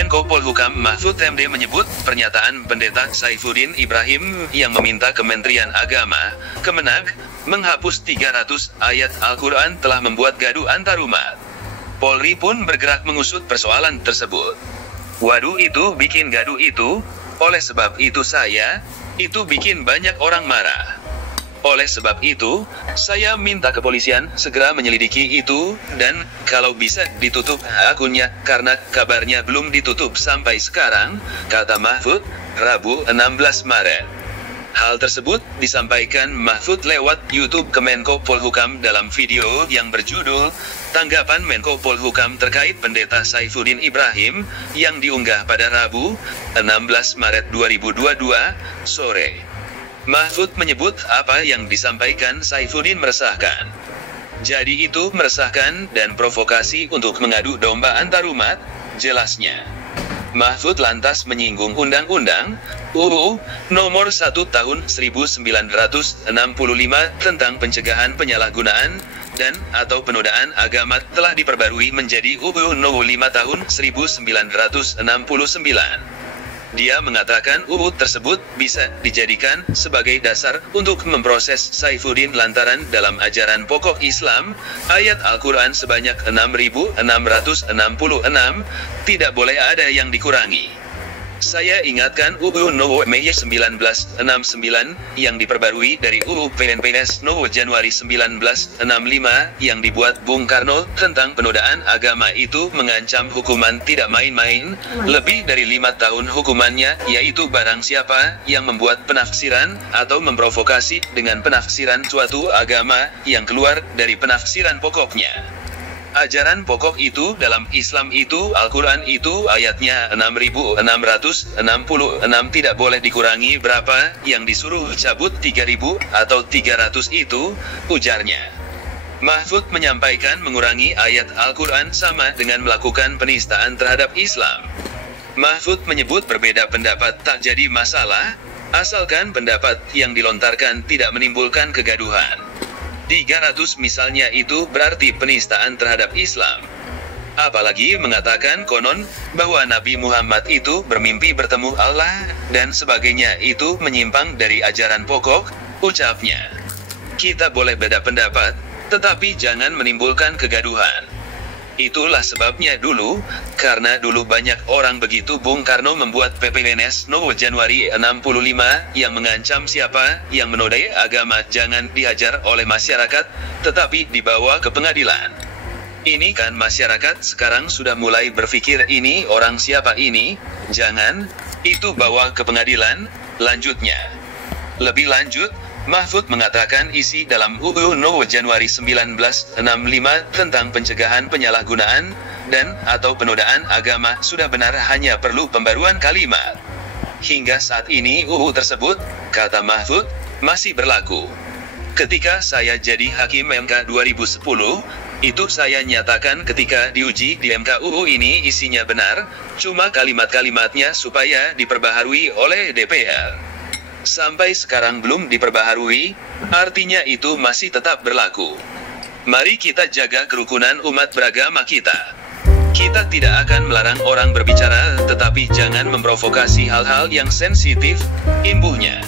Menko Polhukam Mahfud MD menyebut pernyataan Pendeta Saifuddin Ibrahim yang meminta Kementerian Agama, Kemenag, menghapus 300 ayat Al-Quran telah membuat gaduh antarumat. Polri pun bergerak mengusut persoalan tersebut. Waduh, itu bikin gaduh itu, oleh sebab itu itu bikin banyak orang marah. Oleh sebab itu, saya minta kepolisian segera menyelidiki itu, dan kalau bisa ditutup akunnya, karena kabarnya belum ditutup sampai sekarang, kata Mahfud, Rabu 16 Maret. Hal tersebut disampaikan Mahfud lewat YouTube Kemenko Polhukam dalam video yang berjudul Tanggapan Menko Polhukam terkait Pendeta Saifuddin Ibrahim yang diunggah pada Rabu 16 Maret 2022 sore. Mahfud menyebut apa yang disampaikan Saifuddin meresahkan. Jadi itu meresahkan dan provokasi untuk mengadu domba antarumat, jelasnya. Mahfud lantas menyinggung Undang-Undang UU Nomor 1 Tahun 1965 tentang pencegahan penyalahgunaan dan atau penodaan agama telah diperbarui menjadi UU Nomor 5 Tahun 1969. Dia mengatakan UU tersebut bisa dijadikan sebagai dasar untuk memproses Saifuddin lantaran dalam ajaran pokok Islam, ayat Al-Quran sebanyak 6.666 tidak boleh ada yang dikurangi. Saya ingatkan UU Nomor 1969 yang diperbarui dari UU PNPS Nomor Januari 1965 yang dibuat Bung Karno tentang penodaan agama itu mengancam hukuman tidak main-main, lebih dari 5 tahun hukumannya, yaitu barang siapa yang membuat penafsiran atau memprovokasi dengan penafsiran suatu agama yang keluar dari penafsiran pokoknya. Ajaran pokok itu dalam Islam itu Al-Quran itu ayatnya 6.666 tidak boleh dikurangi berapa, yang disuruh cabut 3.000 atau 300 itu, ujarnya. Mahfud menyampaikan mengurangi ayat Al-Quran sama dengan melakukan penistaan terhadap Islam. Mahfud menyebut berbeda pendapat tak jadi masalah, asalkan pendapat yang dilontarkan tidak menimbulkan kegaduhan. 300 misalnya itu berarti penistaan terhadap Islam. Apalagi mengatakan konon bahwa Nabi Muhammad itu bermimpi bertemu Allah dan sebagainya itu menyimpang dari ajaran pokok, ucapnya. Kita boleh beda pendapat, tetapi jangan menimbulkan kegaduhan. Itulah sebabnya dulu, karena dulu banyak orang begitu Bung Karno membuat PPNS Nomor Januari 65 yang mengancam siapa yang menodai agama jangan dihajar oleh masyarakat, tetapi dibawa ke pengadilan. Ini kan masyarakat sekarang sudah mulai berpikir ini orang siapa ini, jangan, itu bawa ke pengadilan, lanjutnya. Lebih lanjut, Mahfud mengatakan isi dalam UU Nomor Januari 1965 tentang pencegahan penyalahgunaan dan atau penodaan agama sudah benar, hanya perlu pembaruan kalimat. Hingga saat ini UU tersebut, kata Mahfud, masih berlaku. Ketika saya jadi Hakim MK 2010, itu saya nyatakan ketika diuji di MK UU ini isinya benar, cuma kalimat-kalimatnya supaya diperbaharui oleh DPR. Sampai sekarang belum diperbaharui, artinya itu masih tetap berlaku. Mari kita jaga kerukunan umat beragama kita. Kita tidak akan melarang orang berbicara, tetapi jangan memprovokasi hal-hal yang sensitif, imbuhnya.